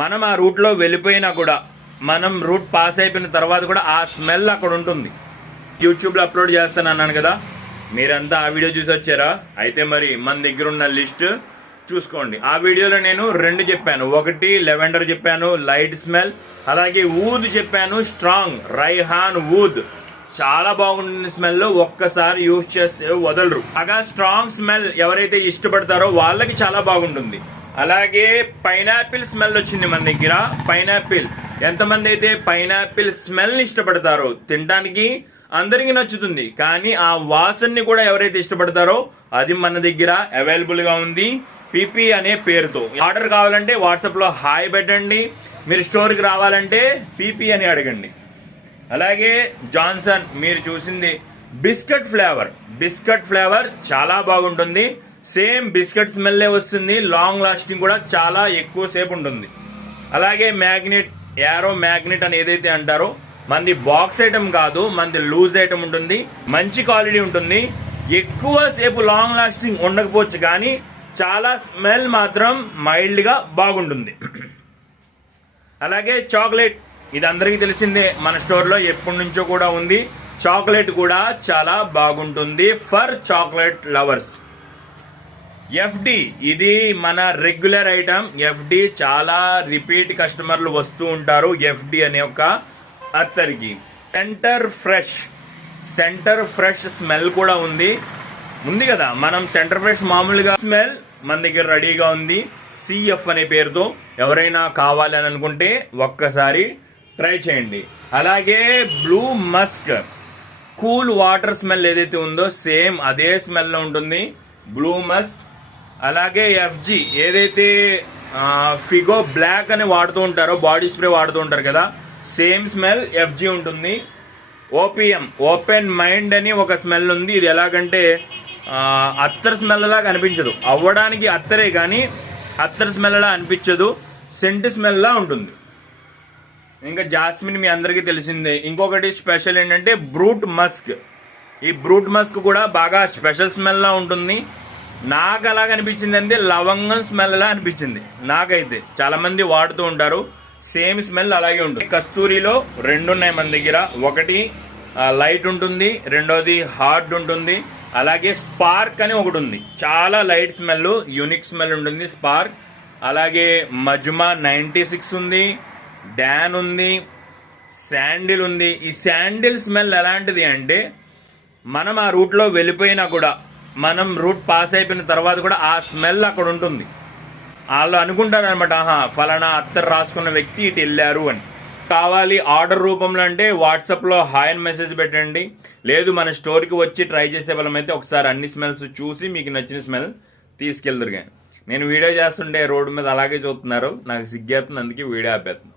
మనం ఆ రూట్లో వెళ్ళిపోయినా కూడా మనం రూట్ పాస్ అయిపోయిన తర్వాత కూడా ఆ స్మెల్ అక్కడ ఉంటుంది. యూట్యూబ్లో అప్లోడ్ చేస్తాను అన్నాను కదా. మీరంతా ఆ వీడియో చూసి వచ్చారా? అయితే మరి మన దగ్గర ఉన్న లిస్ట్ చూసుకోండి. ఆ వీడియోలో నేను రెండు చెప్పాను. ఒకటి లెవెండర్ చెప్పాను లైట్ స్మెల్ అలాగే ఊద్ చెప్పాను స్ట్రాంగ్ రైహాన్ ఊద్. చాలా బాగుంటుంది స్మెల్ ఒక్కసారి యూజ్ చేస్తే వదలరు. బాగా స్ట్రాంగ్ స్మెల్ ఎవరైతే ఇష్టపడతారో వాళ్ళకి చాలా బాగుంటుంది. అలాగే పైనాపిల్ స్మెల్ వచ్చింది మన దగ్గర. పైనాపిల్. ఎంతమంది అయితే పైనాపిల్ స్మెల్ ఇష్టపడతారో తినడానికి అందరికీ నచ్చుతుంది. కానీ ఆ వాసనని కూడా ఎవరైతే ఇష్టపడతారో అది మన దగ్గర అవైలబుల్గా ఉంది. పిపి అనే పేరుతో. ఆర్డర్ కావాలంటే వాట్సాప్లో హాయ్ పెట్టండి. మీరు స్టోర్కి రావాలంటే పీపీ అని అడగండి. అలాగే జాన్సన్ మీరు చూసింది బిస్కెట్ ఫ్లేవర్. బిస్కెట్ ఫ్లేవర్ చాలా బాగుంటుంది. సేమ్ బిస్కెట్ స్మెల్లే వస్తుంది లాంగ్ లాస్టింగ్ కూడా చాలా ఎక్కువ సేపు ఉంటుంది. అలాగే మ్యాగ్నెట్ యారో మ్యాగ్నెట్ అని ఏదైతే అంటారో మంది బాక్స్ ఐటమ్ కాదు మంది లూజ్ ఐటమ్ ఉంటుంది మంచి క్వాలిటీ ఉంటుంది. ఎక్కువ సేపు లాంగ్ లాస్టింగ్ ఉండకపోవచ్చు కానీ చాలా స్మెల్ మాత్రం మైల్డ్గా బాగుంటుంది. అలాగే చాక్లెట్ ఇది అందరికీ తెలిసిందే మన స్టోర్లో ఎప్పటి నుంచో కూడా ఉంది. చాక్లెట్ కూడా చాలా బాగుంటుంది ఫర్ చాక్లెట్ లవర్స్ ఎఫ్డి ఇది మన రెగ్యులర్ ఐటమ్ ఎఫ్డి చాలా రిపీట్ కస్టమర్లు వస్తూ ఉంటారు. ఎఫ్డి అనే ఒక అత్తరికి centre fresh centre fresh smell కూడా ఉంది. ఉంది కదా? మనం సెంటర్ ఫ్రెష్ మామూలుగా స్మెల్ మన దగ్గర రెడీగా ఉంది. సిఎఫ్ అనే పేరుతో ఎవరైనా కావాలి అని అనుకుంటే ఒక్కసారి ట్రై చేయండి. అలాగే blue musk cool water smell ఏదైతే ఉందో సేమ్ అదే స్మెల్లో ఉంటుంది. బ్లూ మస్క్ అలాగే ఎఫ్జి ఏదైతే ఫిగో బ్లాక్ అని వాడుతూ ఉంటారో బాడీ స్ప్రే వాడుతూ ఉంటారు కదా సేమ్ స్మెల్ ఎఫ్జి ఉంటుంది. ఓపిఎం ఓపెన్ మైండ్ అని ఒక స్మెల్ ఉంది. ఇది ఎలాగంటే అత్తర్ స్మెల్లా కనిపించదు అనిపించదు. అవ్వడానికి అత్తరే కానీ అత్తర్ స్మెల్లా అనిపించదు. సెంట్ స్మెల్లా ఉంటుంది. ఇంకా జాస్మిన్ మీ అందరికీ తెలిసిందే. ఇంకొకటి స్పెషల్ ఏంటంటే బ్రూట్ మస్క్ ఈ బ్రూట్ మస్క్ కూడా బాగా స్పెషల్ స్మెల్లా ఉంటుంది. నాకు అలాగ అనిపించింది అంటే లవంగం స్మెల్ ఎలా అనిపించింది. నాకైతే చాలామంది వాడుతూ ఉంటారు సేమ్ స్మెల్ అలాగే ఉంటుంది. కస్తూరిలో రెండు ఉన్నాయి మన దగ్గర. ఒకటి లైట్ ఉంటుంది రెండోది హార్డ్ ఉంటుంది అలాగే స్పార్క్ అని ఒకటి ఉంది. చాలా లైట్ స్మెల్ యూనిక్ స్మెల్ ఉంటుంది స్పార్క్. అలాగే మజ్మా నైంటీ సిక్స్ ఉంది డ్యాన్ ఉంది శాండిల్ ఉంది. ఈ శాండిల్ స్మెల్ ఎలాంటిది అంటే మనం ఆ రూట్లో వెళ్ళిపోయినా కూడా మనం రూట్ పాస్ అయిపోయిన తర్వాత కూడా ఆ స్మెల్ అక్కడ ఉంటుంది. వాళ్ళు అనుకుంటారు అనమాట ఆహా ఫలానా అత్తరు రాసుకున్న వ్యక్తి ఇటు వెళ్ళారు అని. కావాలి ఆర్డర్ రూపంలో అంటే వాట్సాప్లో హాయ్ అని మెసేజ్ పెట్టండి. లేదు మన స్టోర్కి వచ్చి ట్రై చేసే వాళ్ళమైతే ఒకసారి అన్ని స్మెల్స్ చూసి మీకు నచ్చిన స్మెల్ తీసుకెళ్దురు కానీ నేను వీడియో చేస్తుంటే రోడ్డు మీద అలాగే చూస్తున్నారు. నాకు సిగ్గేస్తుంది అందుకే వీడియో ఆపేస్తుంది